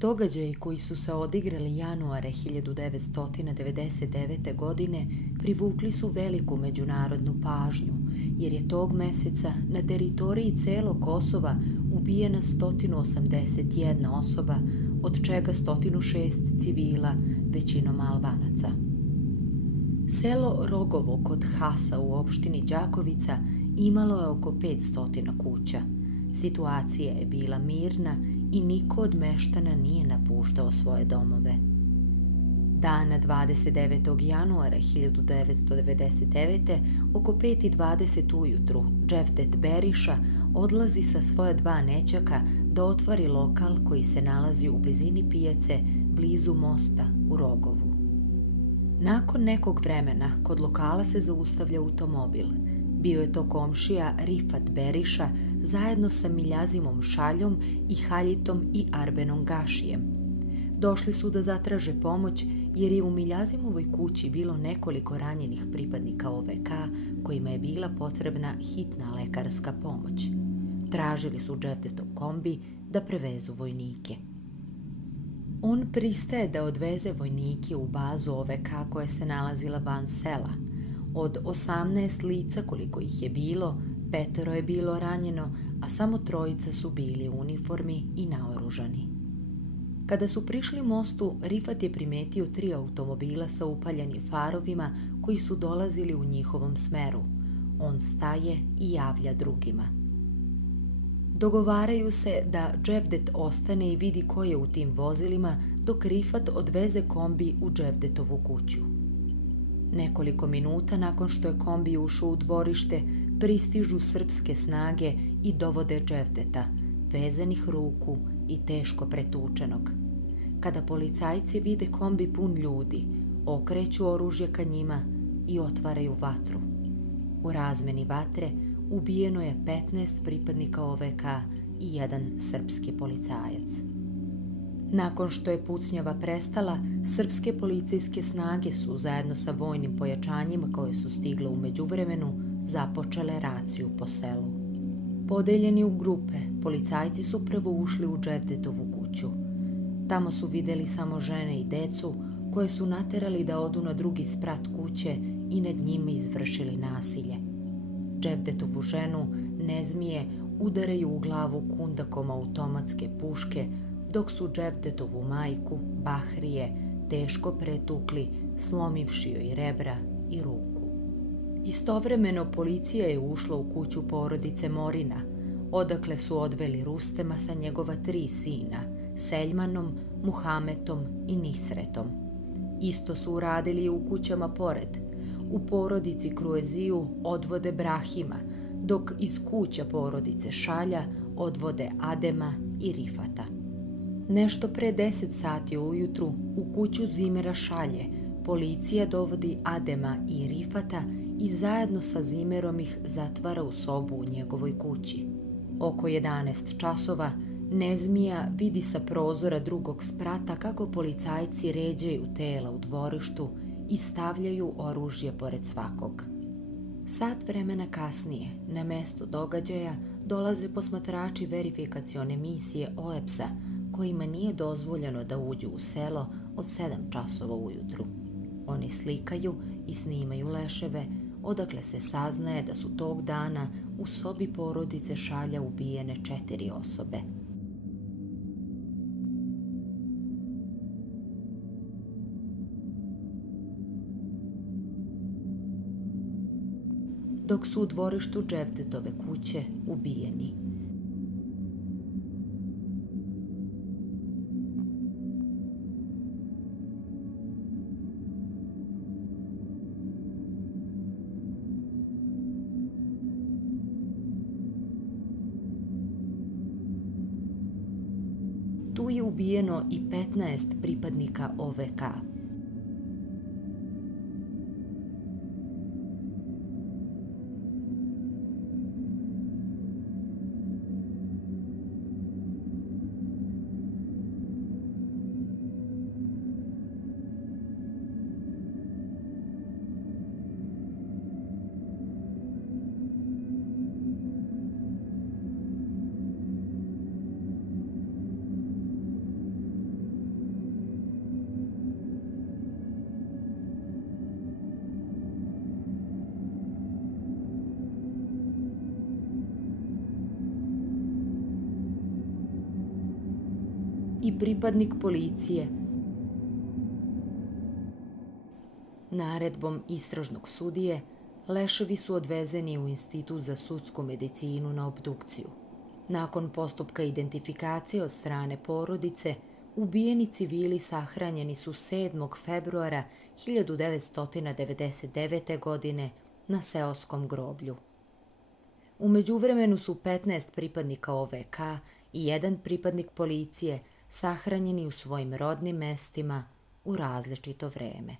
Događaji koji su se odigrali januara 1999. godine privukli su veliku međunarodnu pažnju, jer je tog meseca na teritoriji celog Kosova ubijena 181 osoba, od čega 106 civila, većinom Albanaca. Selo Rogovo kod Hasa u opštini Đakovica imalo je oko 500 kuća. Situacija je bila mirna i niko od meštana nije napuštao svoje domove. Dana 29. januara 1999. oko 5:20 ujutru Cevdet Beriša odlazi sa svoja dva nećaka da otvori lokal koji se nalazi u blizini pijace blizu mosta u Rogovu. Nakon nekog vremena kod lokala se zaustavlja automobil. Bio je to komšija Rifat Beriša zajedno sa Miljazimom Šaljom i Haljitom i Arbenom Gašijem. Došli su da zatraže pomoć jer je u Miljazimovoj kući bilo nekoliko ranjenih pripadnika OVK kojima je bila potrebna hitna lekarska pomoć. Tražili su Cevdetov kombi da prevezu vojnike. On pristaje da odveze vojnike u bazu OVK koja se nalazila van sela. Od 18 lica koliko ih je bilo, 5 je bilo ranjeno, a samo 3 su bili u uniformi i naoružani. Kada su prišli mostu, Rifat je primetio 3 automobila sa upaljenim farovima koji su dolazili u njihovom smeru. On staje i javlja drugima. Dogovaraju se da Cevdet ostane i vidi ko je u tim vozilima, dok Rifat odveze kombi u Cevdetovu kuću. Nekoliko minuta nakon što je kombi ušao u dvorište, pristižu srpske snage i dovode Cevdeta, vezanih ruku i teško pretučenog. Kada policajci vide kombi pun ljudi, okreću oružje ka njima i otvaraju vatru. U razmeni vatre ubijeno je 15 pripadnika OVK i 1 srpski policajac. Nakon što je pucnjava prestala, srpske policijske snage su zajedno sa vojnim pojačanjima koje su stigle u međuvremenu započele raciju po selu. Podeljeni u grupe, policajci su prvo ušli u Cevdetovu kuću. Tamo su videli samo žene i decu koje su naterali da odu na drugi sprat kuće i nad njima izvršili nasilje. Cevdetovu ženu, Nezmije, udaraju u glavu kundakom automatske puške, dok su Cevdetovu majku, Bahrije, teško pretukli, slomivši joj rebra i ruku. Istovremeno policija je ušla u kuću porodice Morina, odakle su odveli Rustema sa njegova 3 sina, Seljmanom, Muhametom i Nisretom. Isto su uradili i u kućama pored. U porodici Krueziju odvode Brahima, dok iz kuća porodice Šalja odvode Adema i Rifata. Nešto pre 10 sati ujutru u kuću Zimera Šalje policija dovodi Adema i Rifata i zajedno sa Zimerom ih zatvara u sobu u njegovoj kući. Oko 11 časova Nezmija vidi sa prozora drugog sprata kako policajci ređaju tela u dvorištu i stavljaju oružje pored svakog. Sat vremena kasnije, na mesto događaja, dolaze posmatrači verifikacione misije OEBS-a, kojima nije dozvoljeno da uđu u selo od 7 časova ujutru. Oni slikaju i snimaju leševe, odakle se saznaje da su tog dana u sobi porodice Šalja ubijene 4 osobe. Dok su u dvorištu Cevdetove kuće ubijeni. Tu je ubijeno i 15 pripadnika OVK. i pripadnik policije. Naredbom istražnog sudije, leševi su odvezeni u Institut za sudsku medicinu na obdukciju. Nakon postupka identifikacije od strane porodice, ubijeni civili sahranjeni su 7. februara 1999. godine na seoskom groblju. U međuvremenu su 15 pripadnika OVK i 1 pripadnik policije sahranjeni u svojim rodnim mestima u različito vreme.